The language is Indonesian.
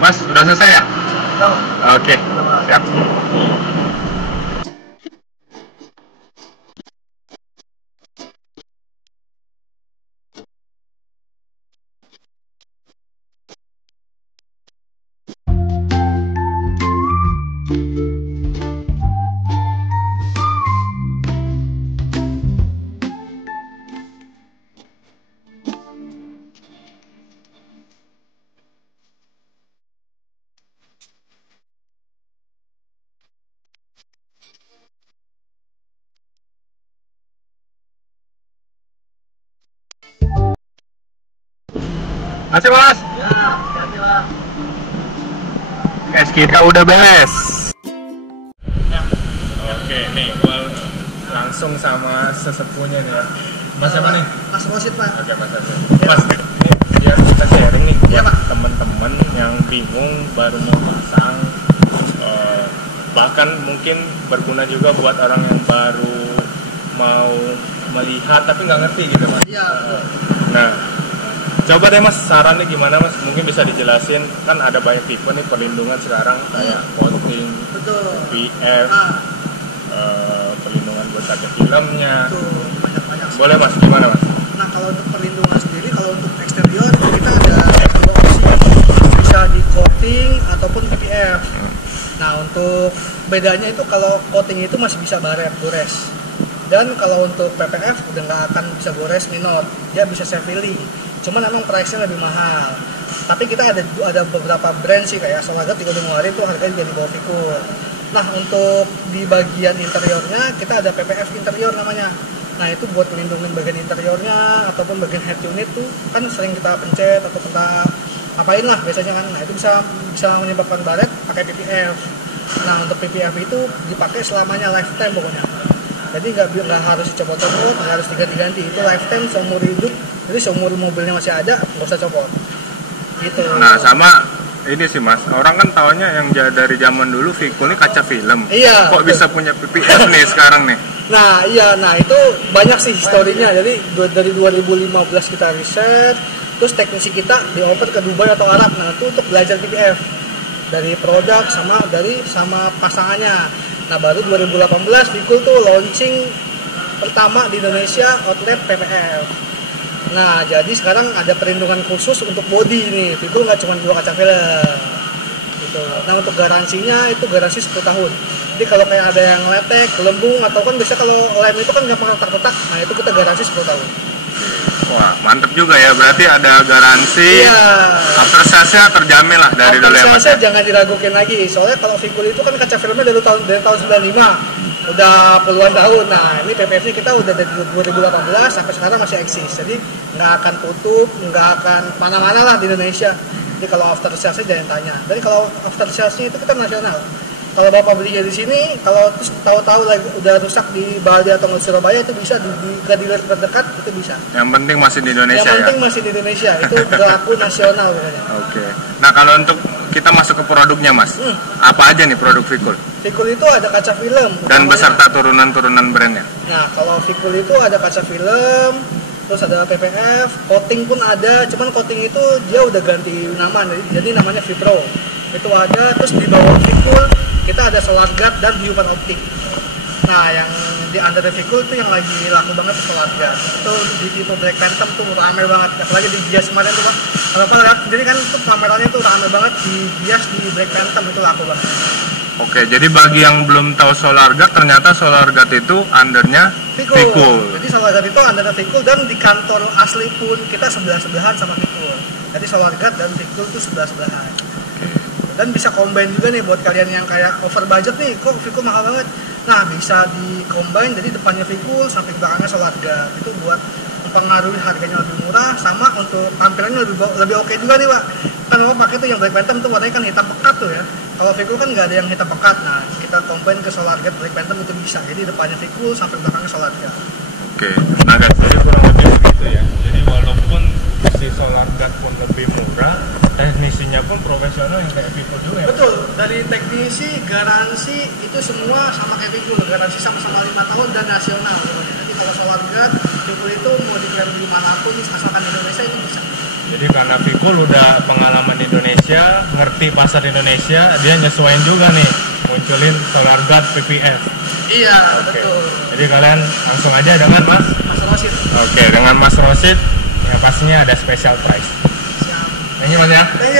Mas, udah selesai ya? Oke, siap. Masih, Mas? Guys, kita udah beres. Oke, nih gua langsung sama sesepuhnya nih ya. Mas siapa nih? Mas Rosid, Pak. Oke, Mas Rosid. Mas, ini biar kita sharing nih Iya, buat Pak. temen-temen yang bingung baru mau pasang, bahkan mungkin berguna juga buat orang yang baru mau melihat tapi nggak ngerti gitu, Mas. Iya. Nah, coba deh Mas, sarannya gimana Mas? Mungkin bisa dijelasin, kan ada banyak tipe nih perlindungan sekarang kayak coating, Betul. PF, Nah, perlindungan buat kaca filmnya. itu banyak-banyak. Boleh Mas, gimana Mas? Nah, kalau untuk perlindungan sendiri, kalau untuk eksterior kita ada dua opsi, bisa di coating ataupun PPF. Nah, untuk bedanya itu kalau coating itu masih bisa baret, gores. Dan kalau untuk PPF udah nggak akan bisa gores minor, dia bisa self healing. Cuman emang price-nya lebih mahal. Tapi kita ada beberapa brand sih kayak Solaga 3 Januari itu harganya jadi bawah Vicul. Nah, untuk di bagian interiornya kita ada PPF interior namanya. Nah, itu buat melindungi bagian interiornya ataupun bagian head unit tuh kan sering kita pencet atau kita apain lah biasanya kan. Nah, itu bisa menyebabkan baret pakai PPF. Nah, untuk PPF itu dipakai selamanya lifetime pokoknya. Jadi nggak harus dicopot-copot, nggak harus diganti-ganti. Itu lifetime seumur hidup. Jadi seumur mobilnya masih ada, nggak usah copot. Gitu. Nah, sama ini sih Mas, orang kan taunya yang dari zaman dulu Vicul ini kaca film. Iya. Kok bisa punya PPF nih sekarang nih? Nah, iya, itu banyak sih historinya. Jadi dari 2015 kita riset, terus teknisi kita dioper ke Dubai atau Arab. Nah, itu untuk belajar PPF dari produk sama pasangannya. Nah, baru 2018 Vicul tuh launching pertama di Indonesia outlet PPF. Nah, jadi sekarang ada perlindungan khusus untuk body nih. Vicul nggak cuma dua kaca film. Gitu. Nah, untuk garansinya itu garansi 10 tahun. Jadi kalau kayak ada yang letek, gelembung, atau kan biasa kalau lem itu kan gampang retak-retak. Nah, itu kita garansi 10 tahun. Wah, mantep juga ya. Berarti ada garansi. Iya. After sales-nya terjamin lah dari dulu ya Mas. Saya jangan diragukan lagi. Soalnya kalau Vicul itu kan kaca filmnya dari tahun 95. Udah puluhan tahun. Nah, ini PPF-nya kita udah dari 2018 sampai sekarang masih eksis. Jadi nggak akan tutup, nggak akan mana-mana lah di Indonesia. Jadi kalau after sales-nya jangan tanya. Jadi kalau after sales-nya itu kita nasional. Kalau Bapak belinya di sini, kalau terus tahu-tahu lagi udah rusak di Bali atau di Surabaya itu bisa ke dealer terdekat itu bisa. Yang penting masih di Indonesia Yang ya. penting masih di Indonesia. Itu berlaku nasional pokoknya. Oke. Nah, kalau untuk kita masuk ke produknya Mas, apa aja nih produk Vicul? Vicul itu ada kaca film. Dan utamanya. beserta turunan-turunan brandnya. Nah, kalau Vicul itu ada kaca film, terus ada PPF, coating pun ada. Cuman coating itu dia udah ganti nama, jadi namanya Vipro. Itu ada. Terus di bawah Vicul kita ada solar guard dan hiupan optik. Nah, yang di under Vicul itu yang lagi laku banget tuh solar guard. Itu di tipe Black Phantom tuh rame banget. Apalagi di Gias kemarin tuh Pak. Kalau Bapak lihat sendiri kan itu pamerannya tuh rame banget di Gias di Black Phantom itu laku banget. Oke, jadi bagi yang belum tahu Solar Guard, ternyata Solar Guard itu undernya Vicul. Jadi Solar Guard itu under Vicul dan di kantor asli pun kita sebelah-sebelahan sama Vicul. Jadi Solar Guard dan Vicul itu sebelah-sebelahan. Dan bisa combine juga nih buat kalian yang kayak over budget nih, kok Vicul mahal banget. Nah, bisa di combine jadi depannya Vicul, samping belakangnya Solar Guard. Itu buat mempengaruhi harganya lebih murah, sama untuk tampilannya lebih oke juga nih Pak. Kan Bapak pakai tuh yang Black Phantom tuh warnanya kan hitam pekat tuh ya. Kalau Vicul kan nggak ada yang hitam pekat. Nah, kita combine ke Solar Guard Black Phantom itu bisa. Jadi depannya Vicul, samping belakangnya Solar Guard. Oke, nah guys, jadi kurang lebih begitu ya. Jadi walaupun si Solar Guard pun lebih murah, teknisinya pun profesional yang kayak Vicul juga ya. Betul, dari teknisi, garansi itu semua sama kayak Vicul. Garansi sama-sama 5 tahun dan nasional pokoknya. Jadi kalau Solar Guard, Vicul itu mau diklaim di manapun asalkan Indonesia itu bisa. Jadi karena Vicul udah pengalaman di Indonesia, ngerti ngerti pasar Indonesia, dia nyesuaiin juga nih, munculin Solar Guard PPF. Iya, Oke. betul. Jadi kalian langsung aja dengan Mas. Mas Rosid. Oke, dengan Mas Rosid, ya pastinya ada special price. Siap. Thank you Mas ya. Thank you.